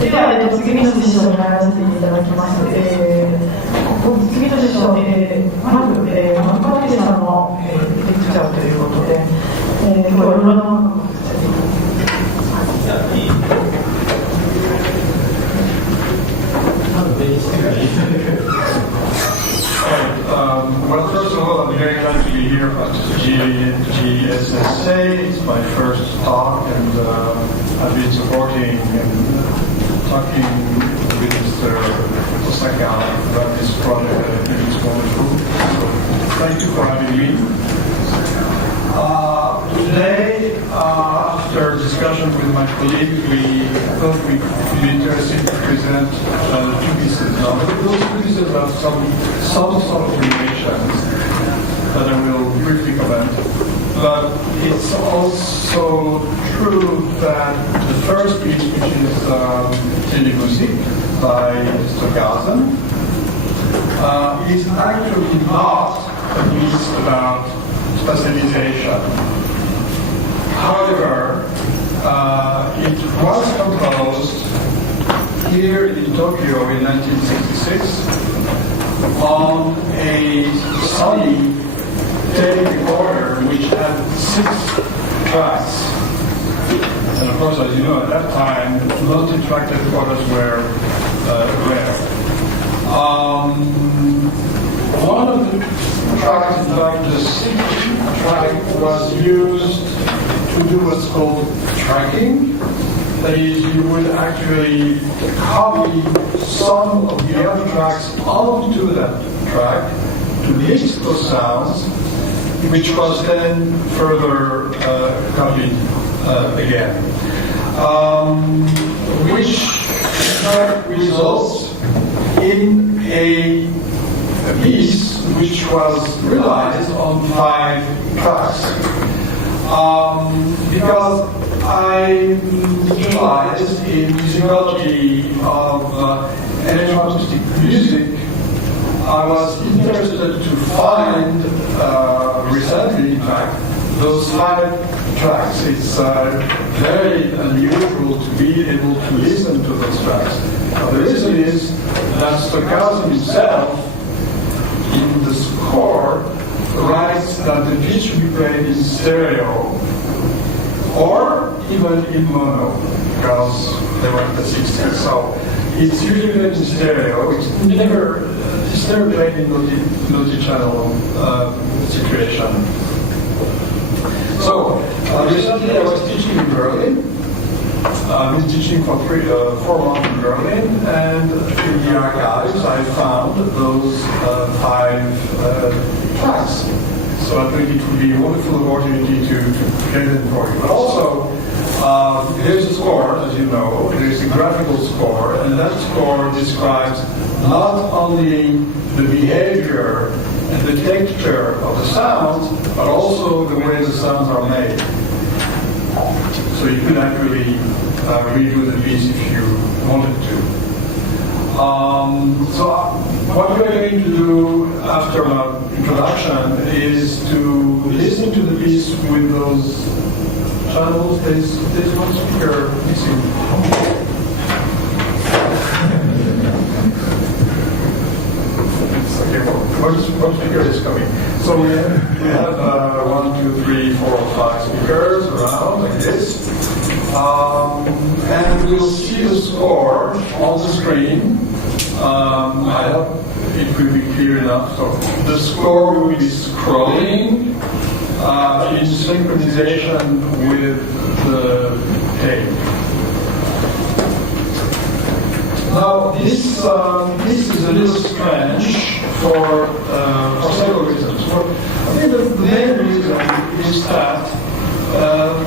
では、次の辞書に入らせていただきます。次の辞書、まず、マルコ・バッティさんのレクチャーということで、今日はいろいろなものをWell, first of all, I'm very glad to be here at GSSA. It's my first talk, and I've been supporting and talking with Mr. Osaka about this project. I think it's wonderful. So, thank you for having me. Today, after discussion with my colleague, we thought we'd be interested to present two pieces. Now, those two pieces have some sort of relations that I will briefly comment. But it's also true that the first piece, which is Telemusic by Stockhausen, is actually not a piece about specialization. However, it was composed here in Tokyo in 1966 on a Sony tape recorder which had 6 tracks. And of course, as you know, at that time, multi-track recorders were rare. One of the tracks, in fact, the 6th track was used to do what's called tracking. That is, you would actually copy some of the other tracks onto that track to mix those sounds, which was then further copied again. Which results in a piece which was realized on 5 tracks. Because I specialized in musicology of electroacoustic music, I was interested to find, recently in fact, those 5 tracks. It's very unusual to be able to listen to those tracks. The reason is that Stockhausen himself, in the score, writes that the piece should be played in stereo or even in mono, because they were the 60s. So it's usually played in stereo. It's never played in multi-channel situation. So recently I was teaching in Berlin. I've been teaching for 4 months in Berlin, and in the archives I found those 5 tracks. So I think it would be a wonderful opportunity to play them for you. But also, there's a score, as you know, there's a graphical score, and that score describes not only the behavior and the texture of the sounds, but also the way the sounds are made. So you could actually redo the piece if you wanted to. So what we're going to do after my introduction is to listen to the piece with those channels. There's one speaker missing. Okay, one speaker is coming. So we have 1, 2, 3, 4, 5 speakers around like this. And we'll see the score on the screen. I hope it will be clear enough. So the score will be scrolling in synchronization with the tape. Now this is a little strange for several reasons. I think the main reason is that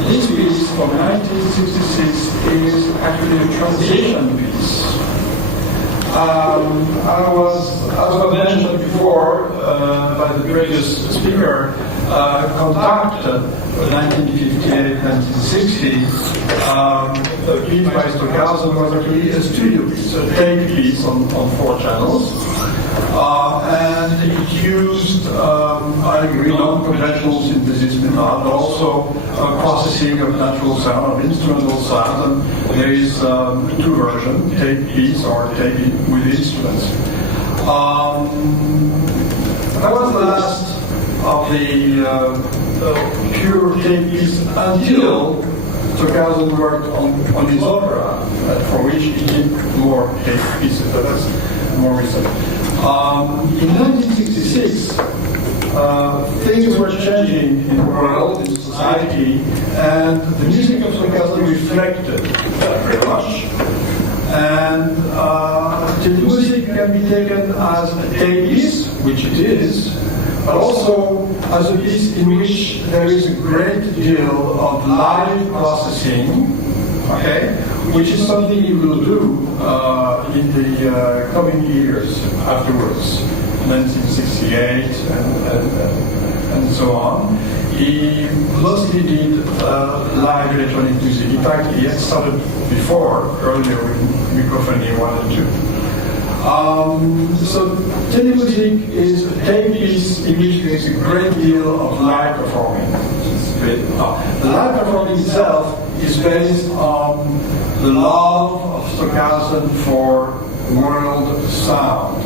this piece from 1966 is actually a transition piece. As was mentioned before by the previous speaker, conducted 1958-1960, the piece by Stockhausen was actually a studio piece, a tape piece on 4 channels. And it used, I agree, non-conventional synthesis method, but also processing of natural sound, of instrumental sound. And there is 2 versions, tape piece or tape with instruments. That was the last of the pure tape piece until Stockhausen worked on his opera, for which he did more tape pieces, but that's more recent. In 1966, things were changing in the world, in society, and the music of Stockhausen reflected that very much. And the music can be taken as a tape piece, which it is, but also as a piece in which there is a great deal of live processing, okay, which is something he will do in the coming years afterwards, 1968 and so on. He mostly did live electronic music. In fact, he had started earlier with microphony 1 and 2. So telemusic is a tape piece in which there is a great deal of live performing. The live performing itself is based on the love of Stockhausen for world sound.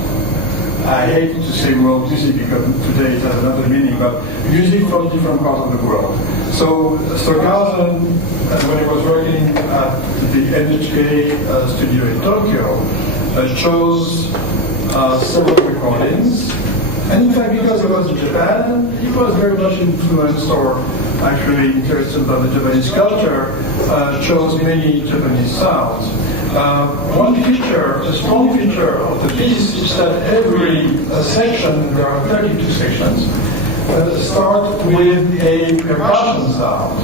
I hate to say world music because today it has another meaning, but music from different parts of the world. So Stockhausen, when he was working at the NHK studio in Tokyo, chose several recordings. And in fact, because he was in Japan, he was very much influenced or actually interested by the Japanese culture, chose many Japanese sounds. One feature, a strong feature of the piece is that every section, there are 32 sections, start with a percussion sound.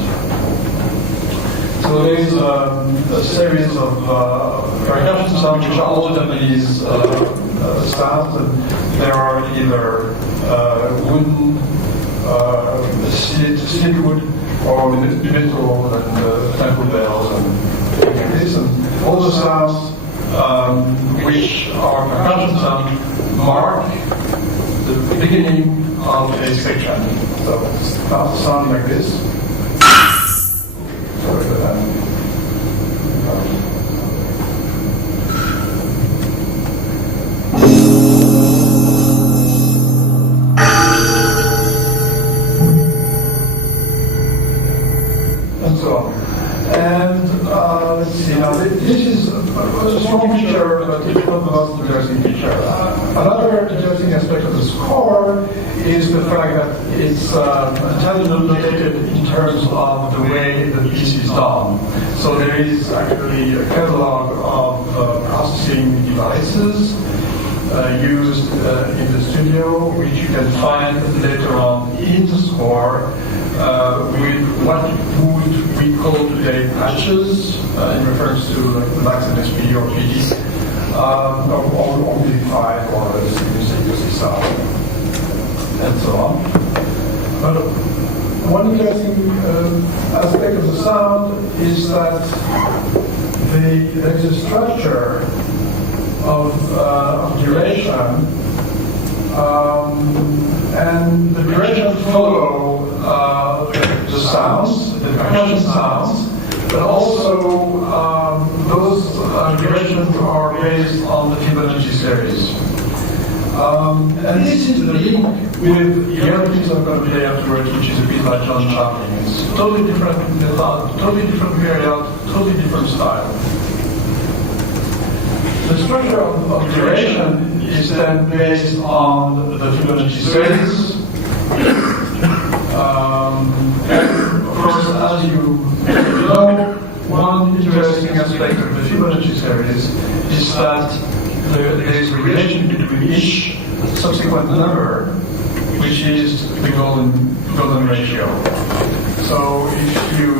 So there is a series of percussion sounds which are all Japanese sounds, and there are either wooden, stick wood, or metal and temple bells and things like this. And all the sounds which are percussion sounds mark the beginning of a section. So it starts sounding like this. Sorry for that. And so on. And let's see, now this is a strong feature, but it's not the most interesting feature. Another interesting aspect of the score is the fact that it's entirely notated in terms of the way the piece is done. So there is actually a catalog of processing devices used in the studio, which you can find later on in the score, with what we call today patches, in reference to the Maxim SP or PD, only 5 or music sound, and so on. But one interesting aspect of the sound is that there is a structure of duration, and the duration follow the sounds, the percussion sounds, but also those durations are based on the Fibonacci series. And this is the link with the other piece I'm going to play afterwards, which is a piece by John Charling. It's totally different method, totally different period, totally different style. The structure of duration is then based on the Fibonacci series. Of course, as you know, one interesting aspect of the Fibonacci series is that there is a relation between each subsequent number, which is the golden ratio. So if you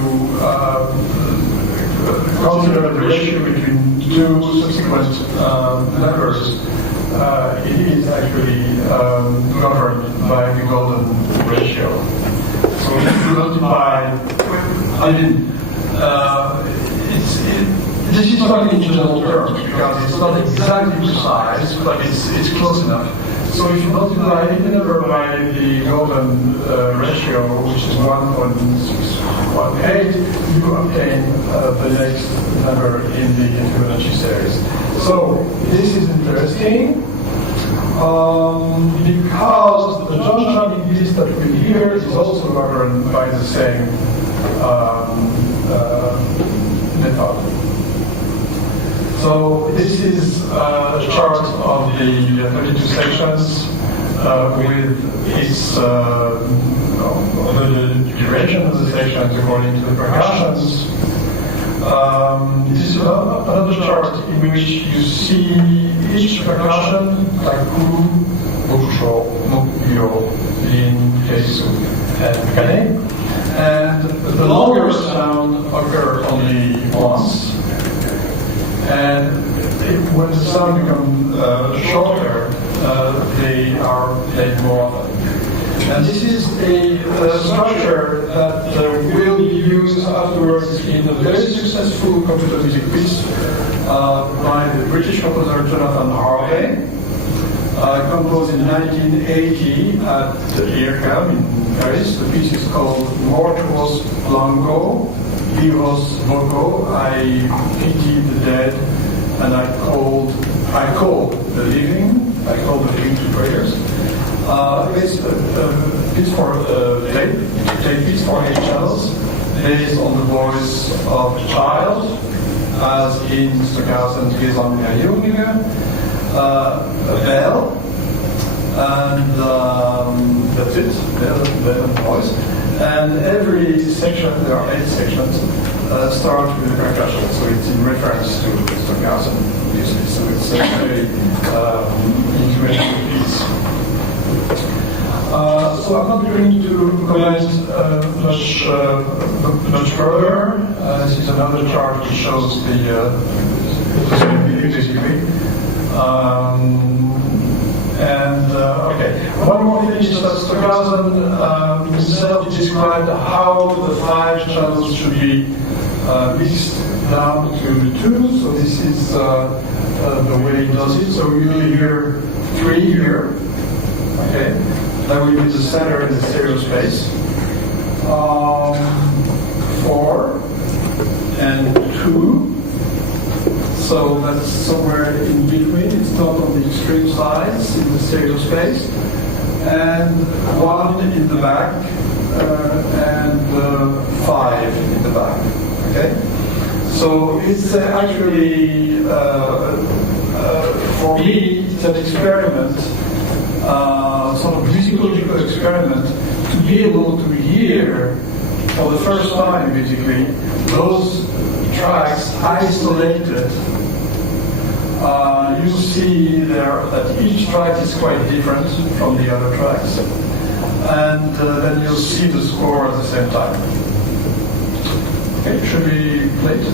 consider the ratio between 2 subsequent numbers, it is actually governed by the golden ratio. So if you multiply, this is not in general terms because it's not exactly precise, but it's close enough. So if you multiply any number by the golden ratio, which is 1.618, you obtain the next number in the Fibonacci series. So this is interesting because the junction list that we hear is also governed by the same method. So this is a chart of the 32 sections with its the duration of the sections according to the percussions. This is another chart in which you see each percussion, like Ku, Bokusho, Mokyo, Lin, Keisu, and Kane. And the longer sound occurs only once. And when the sound becomes shorter, they are played more often. And this is a structure that will be used afterwards in a very successful computer music piece by the British composer Jonathan Harvey, composed in 1980 at the IRCAM in Paris. The piece is called Mortuos Blanco, Vivos Voco. I pitied the dead, and I called the living. I called the living to prayers. It's a piece for tape piece for 8 channels, based on the voice of a child, as in Stockhausen's Gesang-Junge, a bell, and that's it. Bell and voice. And every section, there are 8 sections, start with percussion. So it's in reference to Stockhausen usually. So it's a very interesting piece. So I'm not going to comment much further. This is another chart which shows the same basically. Okay. One more thing is that Stockhausen himself described how the 5 channels should be mixed down to 2. So this is the way he does it. So we will hear 3 here. Okay. That will be the center in the stereo space. 4 and 2. So that's somewhere in between. It's not on the extreme sides in the stereo space. And 1 in the back and 5 in the back. Okay. So it's actually for me it's an experiment. Sort of musicological experiment to be able to hear for the first time, basically, those tracks isolated. You see there that each track is quite different from the other tracks, and then you'll see the score at the same time. Okay, should we play it?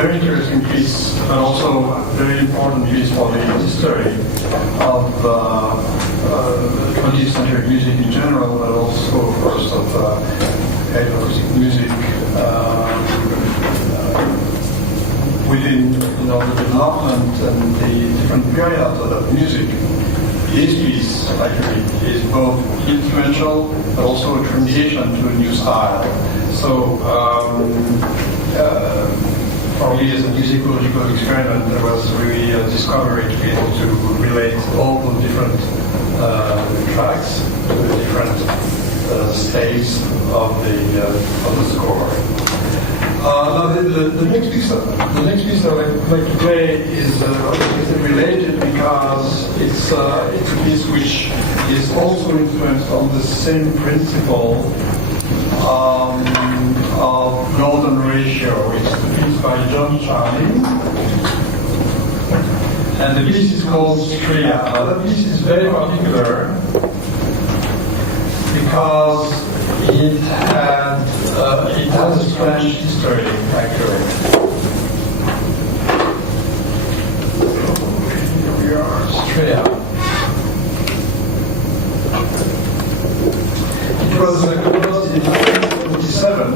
very interesting piece, and also a very important piece for the history of 20th century music in general, but also, of course, of acoustic music within the development and the different periods of that music. This piece actually is both influential but also a transition to a new style. So for me as a musicological experiment, there was really a discovery to be able to relate all the different tracks to the different states of the score. Now the next piece that I'd like to play is related because It's a piece which is also influenced on the same principle of golden ratio. It's the piece by John Charlie, and the piece is called Stria. Now, the piece is very particular because it has a strange history, actually. Stria. It was composed in 1927,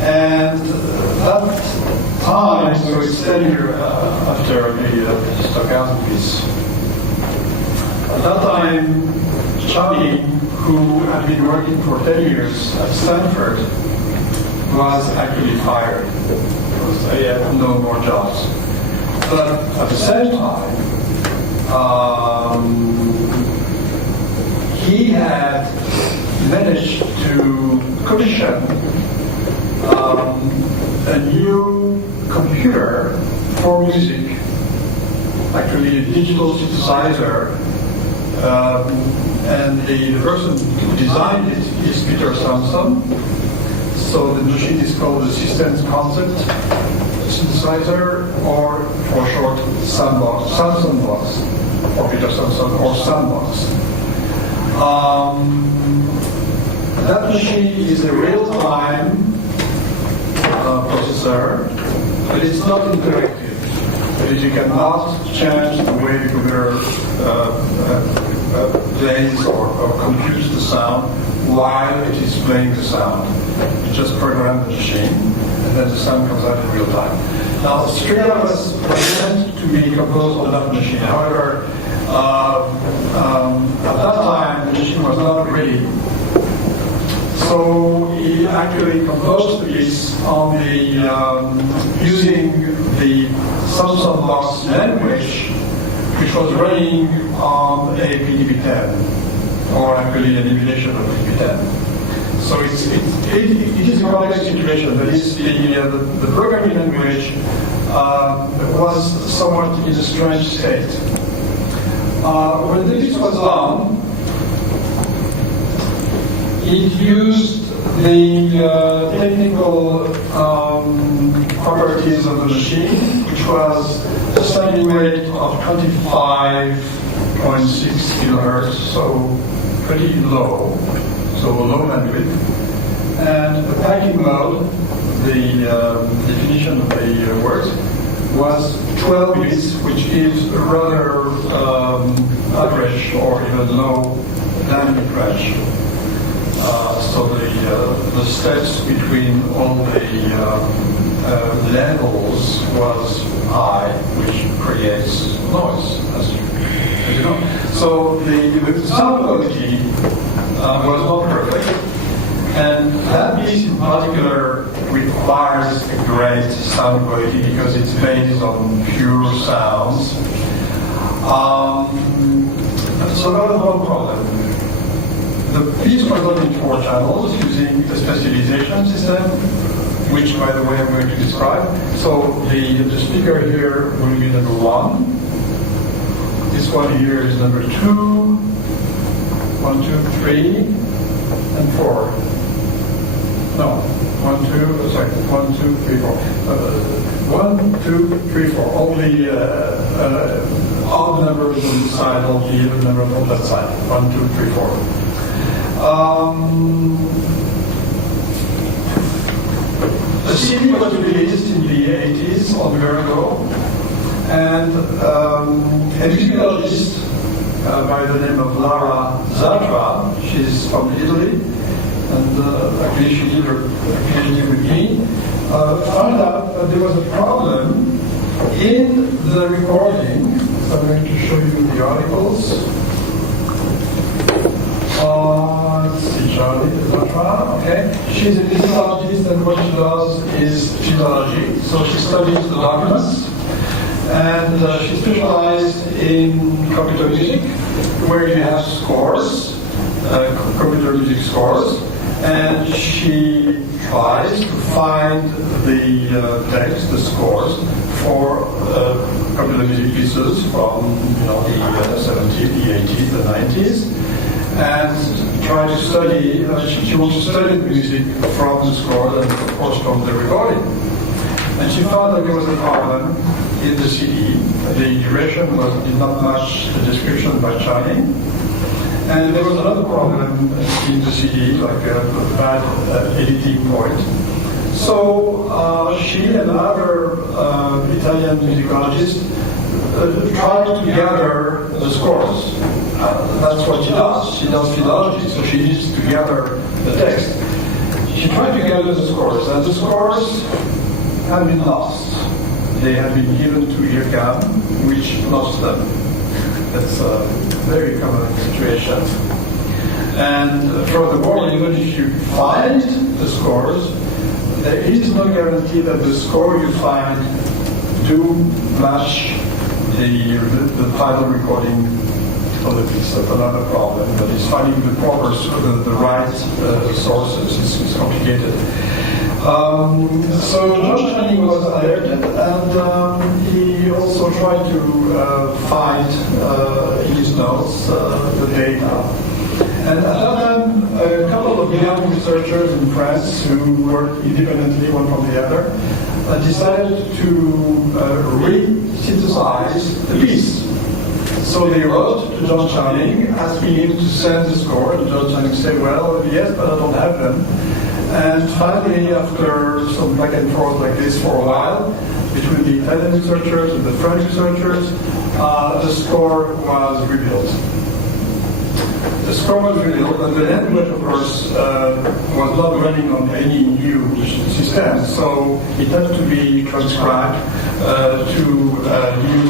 and that time, so it's 10 years after the Stockhausen piece. At that time, Charlie, who had been working for 10 years at Stanford, was actually fired because he had no more jobs. But at the same time, he had managed to commission a new computer for music, actually a digital synthesizer, and the person who designed it is Peter Samson. So the machine is called the Systems Concept Synthesizer, or for short, Samson Box, or Peter Samson, or Sandbox. That machine is a real-time processor, but it's not interactive. That is, you cannot change the way the computer plays or computes the sound while it is playing the sound. You just program the machine, and then the sound comes out in real time. Now, Stria was meant to be composed on that machine. However, at that time, the machine was not ready. So he actually composed the piece on the using the Samson Box language, which was running on a PDP-10, or actually an emulation of PDP-10. So it is a complex situation. That is, the programming language was somewhat in a strange state. When this was done, it used the technical properties of the machine, which was a standing rate of 25.6 kilohertz, so pretty low. So low bandwidth, and the packing mode, the definition of the word, was 12 bits, which gives a rather average or even low dynamic range. So the steps between all the levels was high, which creates noise, as you know. So the sound quality was not perfect, and that piece in particular requires a great sound quality because it's based on pure sounds. So that was one problem. The piece was done in 4 channels using a specialization system, which, by the way, I'm going to describe. So the speaker here will be number 1. This one here is number 2. 1, 2, 3, and 4. No, 1, 2, sorry, 1, 2, 3, 4. 1, 2, 3, 4. All the odd numbers on this side, all the even numbers on that side. 1, 2, 3, 4. The CD was released in the 80s on Vertigo, and a musicologist by the name of Lara Zatra, she's from Italy, and actually she did her PhD with me, found out that there was a problem in the recording. So I'm going to show you the articles. Let's see, Charlie Zatra, okay. She's a musicologist, and what she does is philology. So she studies the documents, and she specialized in computer music, where you have scores, computer music scores, and she tries to find the text, the scores for popular music pieces from the 70s, the 80s, the 90s, and try to study. She wants to study the music from the score and, of course, from the recording. And she found that there was a problem in the CD. The duration did not match the description by Channing. And there was another problem in the CD, like a bad editing point. So she and other Italian musicologists tried to gather the scores. That's what she does. She does philology, so she needs to gather the text. She tried to gather the scores, and the scores have been lost. They have been given to IRCAM, which lost them. That's a very common situation. And furthermore, even if you find the scores, there is no guarantee that the score you find do match the final recording of the piece. That's another problem. That is finding the proper, the right sources is complicated. So John Channing was alerted, and he also tried to find in his notes the data. And at that time, a couple of young researchers in France who worked independently, one from the other, decided to re-synthesize the piece. So they wrote to John Channing, asking him to send the score, and John Channing said, well, yes, but I don't have them. And finally, after some back and forth like this for a while, between the Italian researchers and the French researchers, the score was rebuilt. The score was rebuilt, and the language, of course, was not running on any new system, so it had to be transcribed to new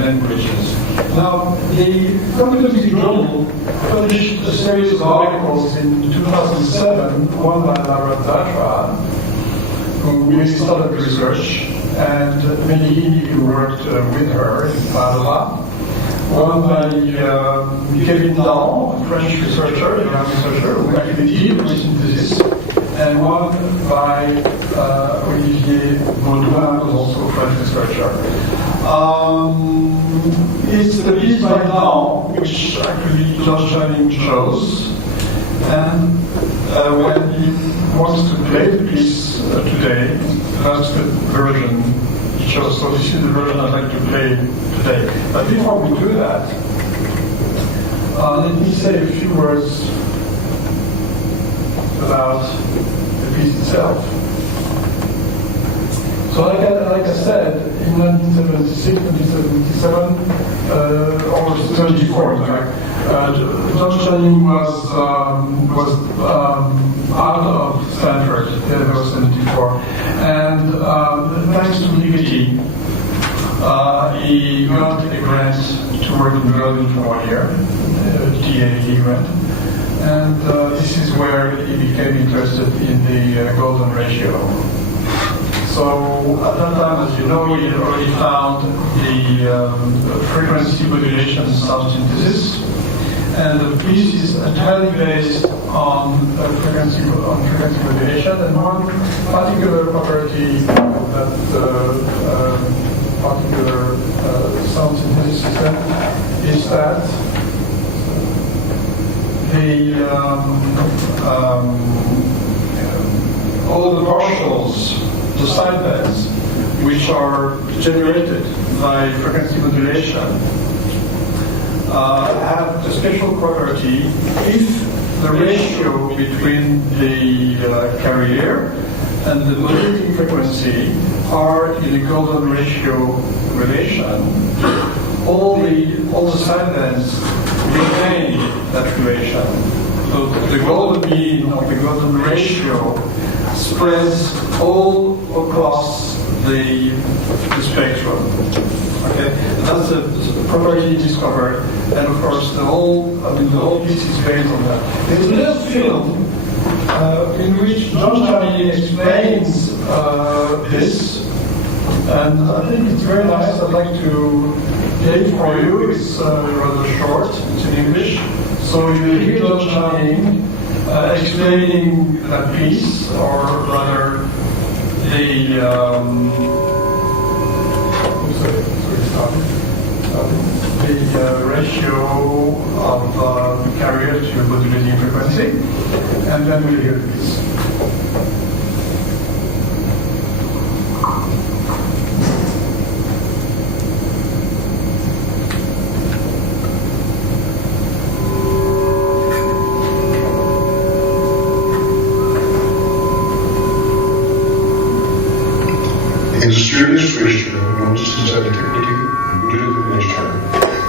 languages. Now, the Popular Music Journal published a series of articles in 2007, one by Marc Battier, who really started research, and many who worked with her in Padua. One by Kevin Dawn, a French researcher, a young researcher, who actually did resynthesis, and one by Olivier Baudouin, who is also a French researcher. It's the piece by Dawn, which actually John Channing chose, and when he wants to play the piece today, that's the version he chose. So this is the version I'd like to play today. But before we do that, let me say a few words about the piece itself. So like I said, in 1976, 1977, almost 34 in fact, John Channing was out of Stanford, there was 74, and thanks to Ligeti, he got a grant to work in Berlin for 1 year, TAE grant, and this is where he became interested in the golden ratio. So at that time, as you know, he had already found the frequency modulation sound synthesis, and the piece is entirely based on frequency modulation, and one particular property that particular sound synthesis system is that all the partials, the sidebands, which are generated by frequency modulation, have a special property if the ratio between the carrier and the modulating frequency are in a golden ratio relation. All the sidebands retain that relation. So the golden mean of the golden ratio spreads all across the spectrum. Okay, that's a property discovered, and of course the whole piece is based on that. There's a little film in which John Channing explains this, and I think it's very nice. I'd like to play it for you. It's rather short. It's in English, so you will hear John Channing explaining that piece, or rather the ratio of carrier to modulating frequency, and then we'll hear the piece. A mysterious ratio known as antiquity and rooted in nature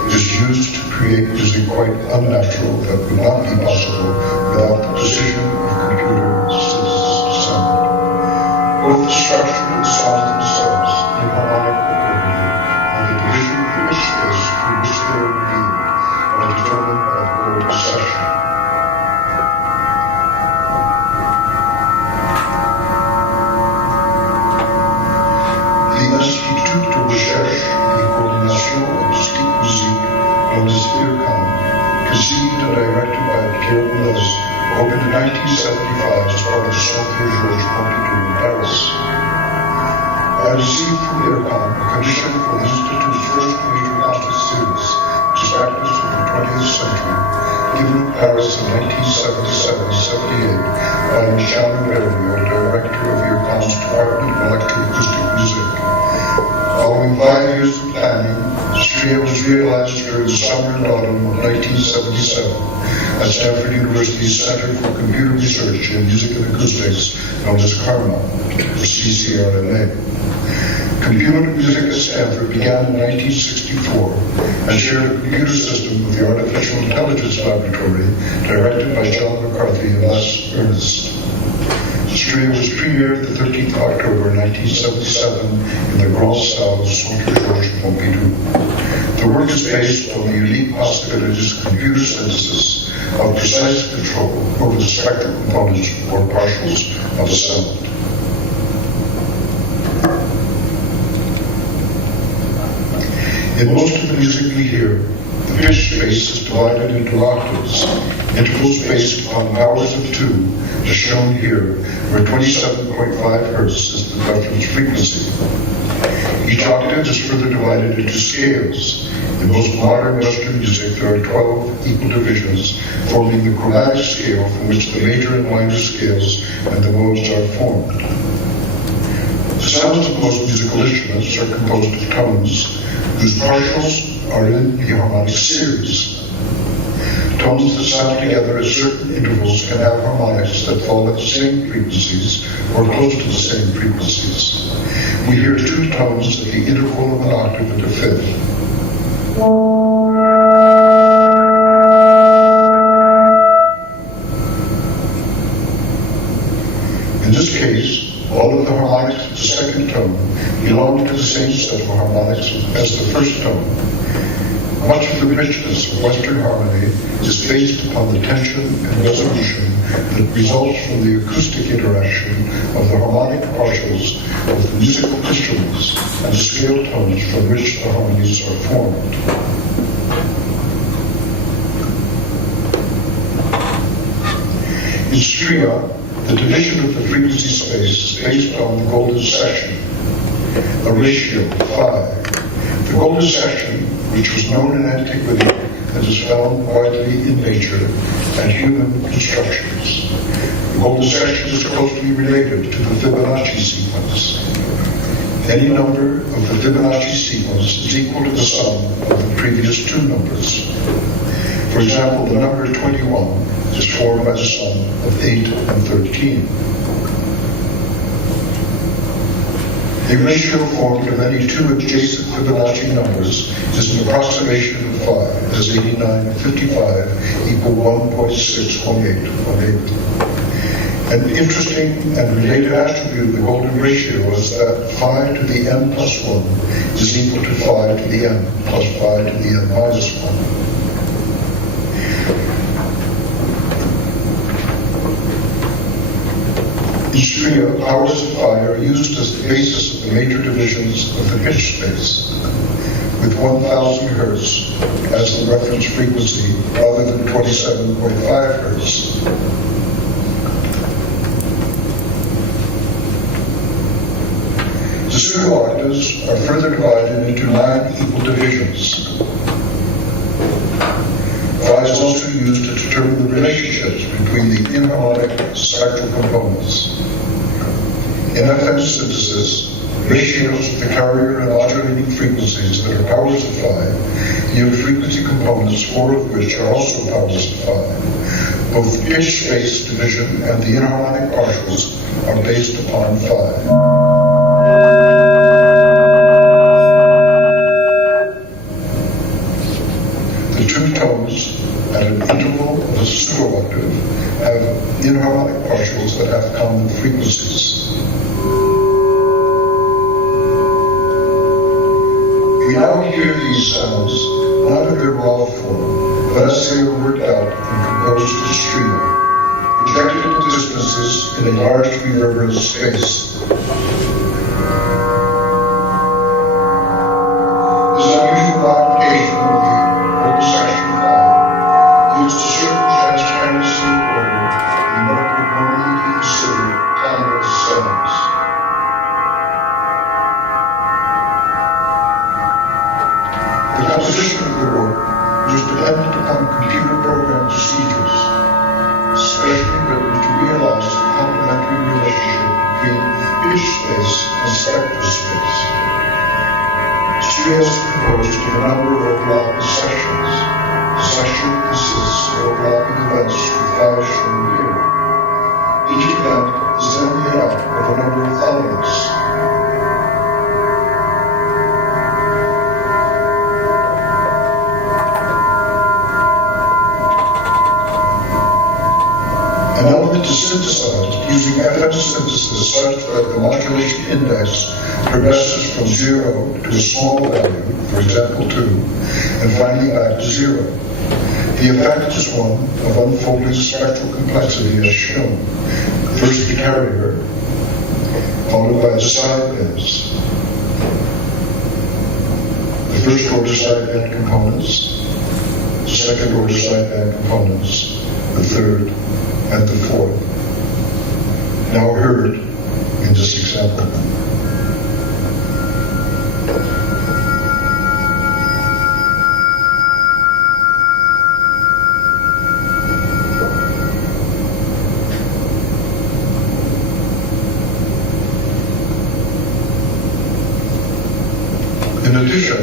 is used to create music quite unnatural that would not be possible without the precision of computer synthesis sound. Both the structure and the sounds themselves, in harmonic recording, and the division of the pitch space through which they are revealed are determined by the word session. L'Institut de recherche et coordination artistique musique known as IRCAM, conceived and directed by Pierre Boulez, opened in 1975 as part of the Centre Georges Pompidou in Paris. I received from IRCAM a commission for the Institute's first major concert series, which is practiced in the 20th century, given in Paris in 1977-78 by Michel Novelio, director of IRCAM's Department of Electroacoustic Music. Following 5 years of planning, this trio was realized during the summer and autumn of 1977 at Stanford University's Center for Computer Research in Music and Acoustics, known as CARMA, or CCRMA. Computer music at Stanford began in 1964 and shared a computer system with the Artificial Intelligence Laboratory, directed by John McCarthy and Les Ernest. The trio was premiered the 13th of October 1977 in the Grand Salle of Centre Georges Pompidou. The work is based on the unique possibilities of computer synthesis of precise control over the spectral components or partials of a sound. In most of the music we hear, the pitch space is divided into octaves, intervals based upon powers of 2, as shown here, where 27.5 Hz is the reference frequency. Each octave is further divided into scales. In most modern Western music, there are 12 equal divisions, forming the chromatic scale from which the major and minor scales and the modes are formed. The sounds of most musical instruments are composed of tones whose partials are in the harmonic series. Tones that sound together at certain intervals can have harmonics that fall at the same frequencies or close to the same frequencies. We hear 2 tones at the interval of an octave and a fifth. In this case, all of the harmonics of the second tone belong to the same set of harmonics as the first tone. Much of the richness of Western harmony is based upon the tension and resolution that results from the acoustic interaction of the harmonic partials of the musical instruments and the scale tones from which the harmonies are formed. In Stria, the division of the frequency space is based on the golden session, a ratio of 5. The golden session, which was known in antiquity and is found widely in nature and human constructions. The golden session is closely related to the Fibonacci sequence. Any number of the Fibonacci sequence is equal to the sum of the previous 2 numbers. For example, the number 21 is formed by the sum of 8 and 13. A ratio formed of any 2 adjacent Fibonacci numbers is an approximation of 5, as 89 and 55 equal 1.61818. An interesting and related attribute of the golden ratio is that 5 to the n plus 1 is equal to 5 to the n plus 5 to the n minus 1. In Stria, powers of 5 are used as the basis of the major divisions of the pitch space, with 1000 Hz as the reference frequency rather than 27.5 Hz. pseudo octaves are further divided into 9 equal divisions. Phi is also used to determine the relationships between the inharmonic spectral components. In FM synthesis, ratios of the carrier and modulating frequencies that are powers of phi yield frequency components, 4 of which are also powers of phi. Both pitch space division and the inharmonic partials are based upon phi. The 2 tones at an interval of a pseudo-octave have inharmonic partials that have common frequencies. We now hear these sounds not in their raw form, but as they are worked out and composed as stream, projected at distances in a large reverberant space. This unusual application of the vocal section phi yields a certain transparency and order in what would normally be considered timeless sounds. The composition of the work was dependent upon computer program procedures, especially written to realize the complementary relationship between pitch space and spectral space. Studio is composed of a number of overlapping sections. The section consists of overlapping events with phi shown here. Each event is then made up of a number of elements. An element is synthesized using FM synthesis such that the modulation index progresses from 0 to a small value, for example 2, and finally back to 0. The effect is one of unfolding spectral complexity as shown. First the carrier, followed by the sidebands. The first order sideband components, the second order sideband components, the third, and the fourth, now heard in this example. In addition,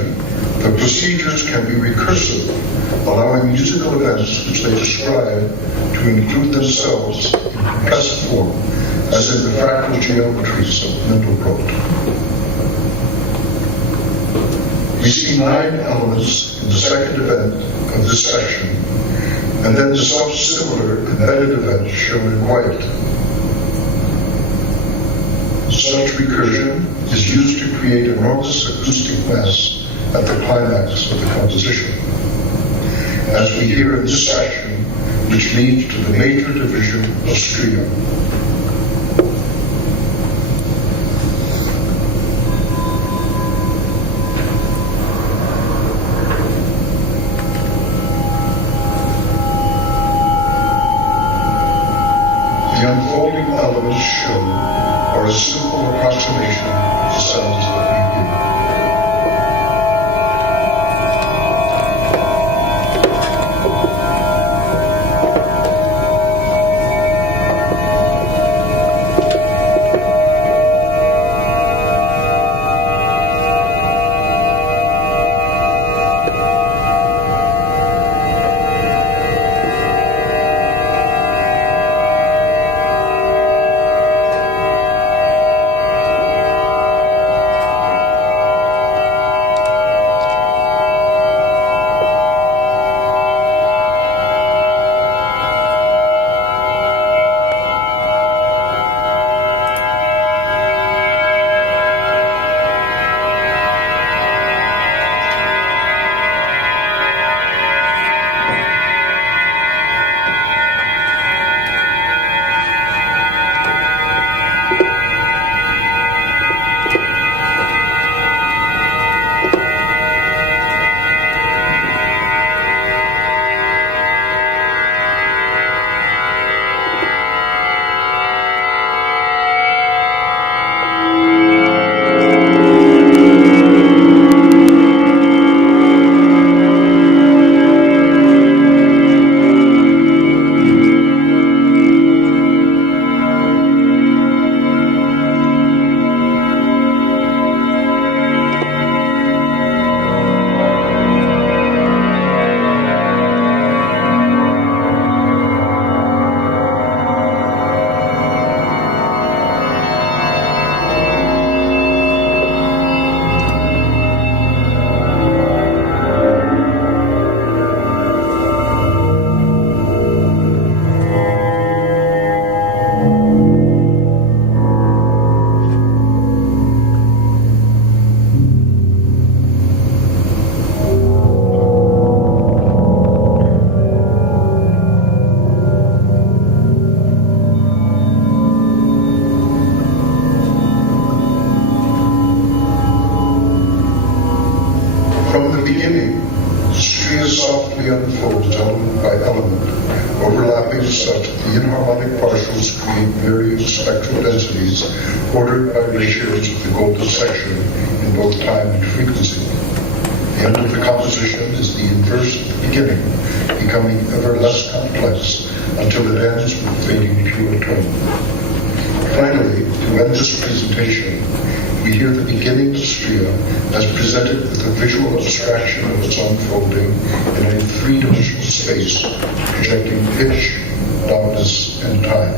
the procedures can be recursive, allowing musical events which they describe to include themselves in compressed form, as in the fractal geometries of Mandelbrot. We see 9 elements in the second event of this section, and then the self-similar embedded event shown in white. Such recursion is used to create enormous acoustic mass at the climax of the composition, as we hear in this section, which leads to the major division of strio. The unfolding elements shown are a simple approximation of the sounds that we hear. densities ordered by ratios of the golden section in both time and frequency. The end of the composition is the inverse of the beginning, becoming ever less complex until it ends with fading pure tone. Finally, to end this presentation, we hear the beginning of Striya as presented with a visual abstraction of its unfolding in a three-dimensional space, projecting pitch, dominance, and time.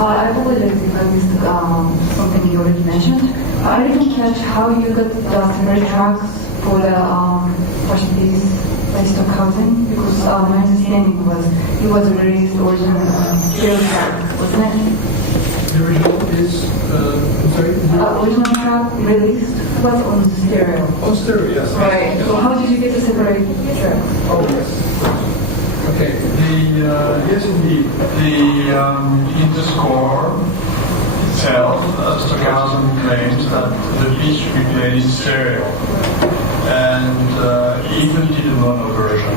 I apologize if I missed something you already mentioned. I didn't catch how you got the separate tracks for the first piece based on housing, because my understanding was it was released original stereo track, wasn't it? The original is, sorry? Original track released was on stereo. On stereo, yes. Right. So how did you get the separate tracks? Oh, yes. Okay, yes indeed, in the score itself, Stockhausen claims that the piece should be played in stereo, and even did a mono version.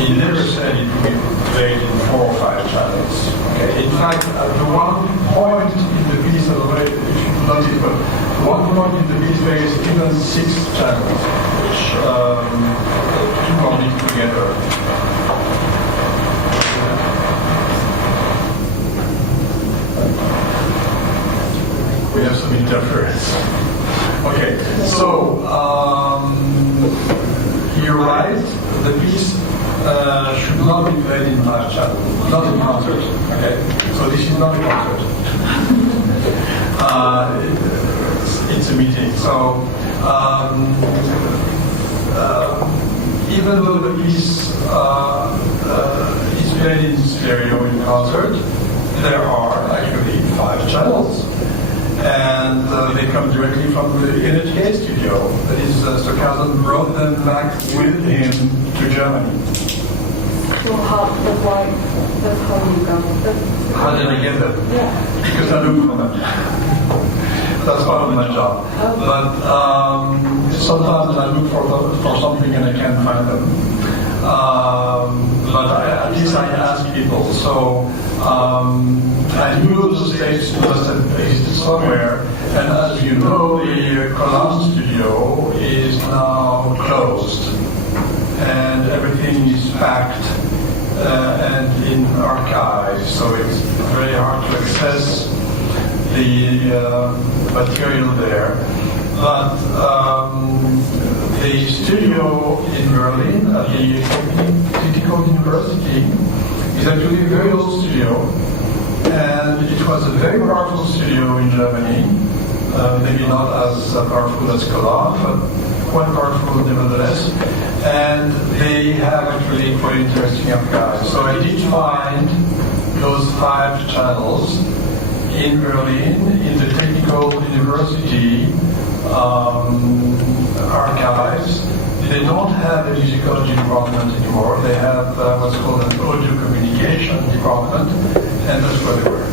He never said it would be played in 4 or 5 channels. Okay. In fact, the one point in the piece, if you not it, but one point in the piece there is even 6 channels, which combine together. We have some interference. Okay, so you're right. The piece should not be played in 5 channels, not in concert. Okay, so this is not a concert. It's a meeting. So even though the piece is played in stereo in concert, there are actually 5 channels. And they come directly from the NHK studio. That is, Stockhausen brought them back with him to Germany. So that's how you got them? How did I get them? Yeah. Because I look for them. That's part of my job. But sometimes I look for something and I can't find them. But at least I ask people. So I knew those tapes must have existed somewhere. And as you know, the Cologne studio is now closed. And everything is packed and in archives. So it's very hard to access the material there. But the studio in Berlin at the Technical University is actually a very old studio, and it was a very powerful studio in Germany, maybe not as powerful as Cologne, but quite powerful nevertheless, and they have actually quite interesting archives. So I did find those 5 channels in Berlin, in the Technical University archives. They don't have a musicology department anymore. They have what's called an audio communication department, and that's where they were.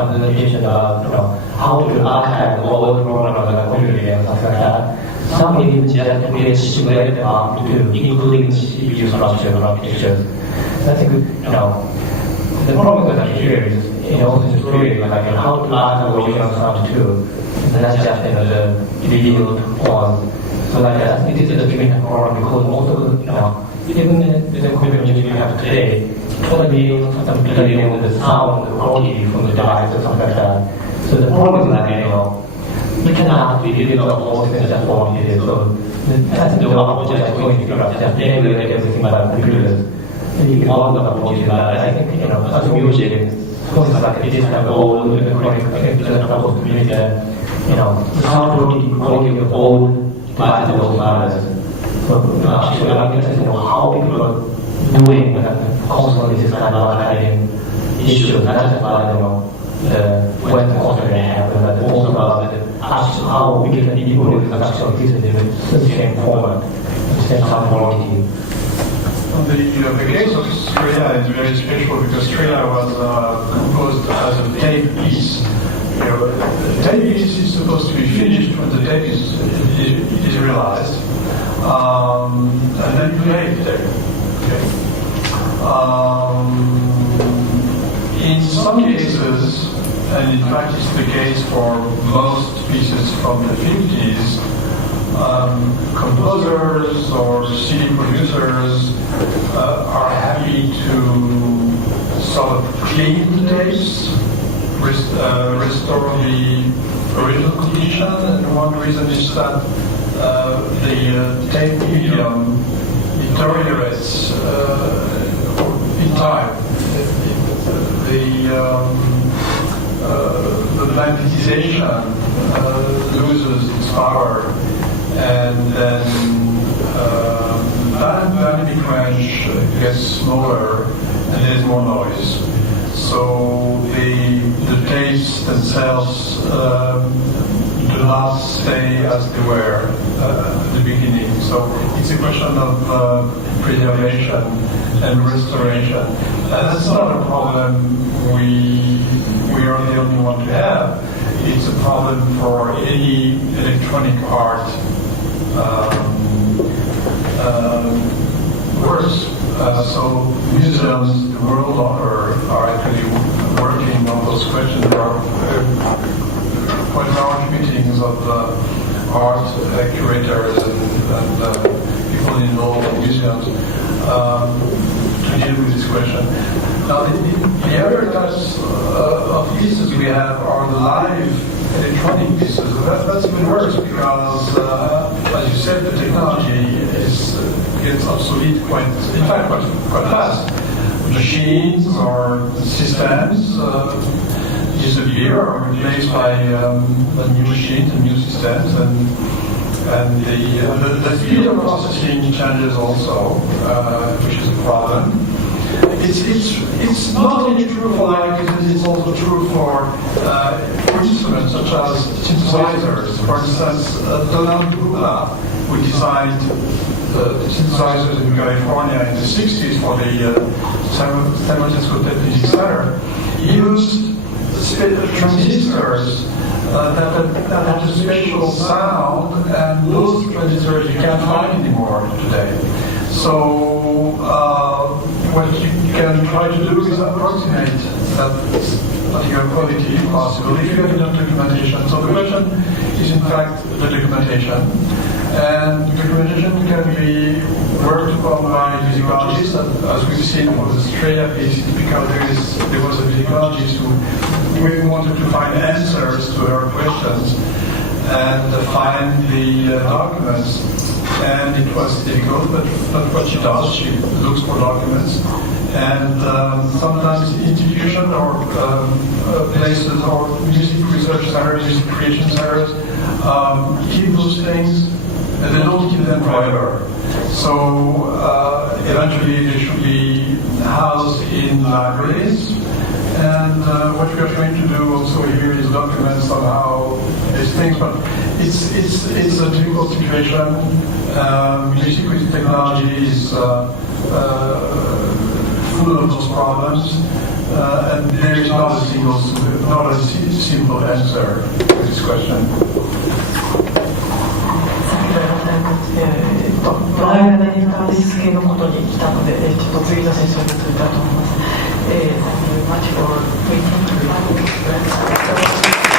some presentation about how to archive all the programs that are computed and stuff like that. Some even just create simulate including CPU structure and architectures. I think the problem that here is it's really like how to archive what you can start to do. That's just the video form. So like it is a different problem because also even the equipment you have today, totally dealing with the sound, the quality from the device or something like that. So the problem is that you cannot be dealing with all things just one video. So that's the approach that's going to figure out just emulate everything by computers. You can all the approaches, but I think as a music, because like it is kind of old electronic supposed to be the sound quality of old devices also matters. So actually I'm interested in how people are doing constantly this kind of archiving issues, not just about the when the constantly happen, but also about how we can improve the actual pieces in the same format, the same sound quality. The case of Australia is very special because Australia was composed as a tape piece. The tape piece is supposed to be finished when the tape is realized, and then you play the tape. Okay. In some cases, and in fact it's the case for most pieces from the 50s, composers or CD producers are happy to sort of clean the tapes, restore the original condition, and one reason is that the tape medium deteriorates in time. The magnetization loses its power, and then dynamic range gets smaller and there's more noise. So the tapes themselves do not stay as they were at the beginning. So it's a question of preservation and restoration. And that's not a problem we are the only one to have. It's a problem for any electronic art works. So museums the world over are actually working on those questions. There are quite large meetings of art curators and people involved in museums to deal with this question. Now, the other types of pieces we have are the live electronic pieces. That's even worse because, as you said, the technology gets obsolete quite fast. Machines or systems disappear or replaced by new machines and new systems, and the speed of processing changes also, which is a problem. It's not only true for languages, it's also true for instruments such as synthesizers. For instance, Donald Bula, who designed the synthesizers in California in the 60s for the San Francisco State Physics Center, he used transistors that have a special sound, and those transistors you can't find anymore today. So what you can try to do is approximate that particular quality if possible, if you have enough documentation. So the question is in fact the documentation. And documentation can be worked upon by musicologists, as we've seen in Australia, because there was a musicologist who really wanted to find answers to her questions and find the documents. And it was difficult, but what she does, she looks for documents. And sometimes institutions or places or music research centers, music creation centers, keep those things, and they don't keep them forever. So eventually they should be housed in libraries. And what we are trying to do also here is document somehow these things, but it's a difficult situation. Music with technology is full of those problems, and there is not a simple answer to this question. ドライブでインターディス系のことに来たので、ちょっと次のセッションに移りたいと思います。Thank you much for waiting.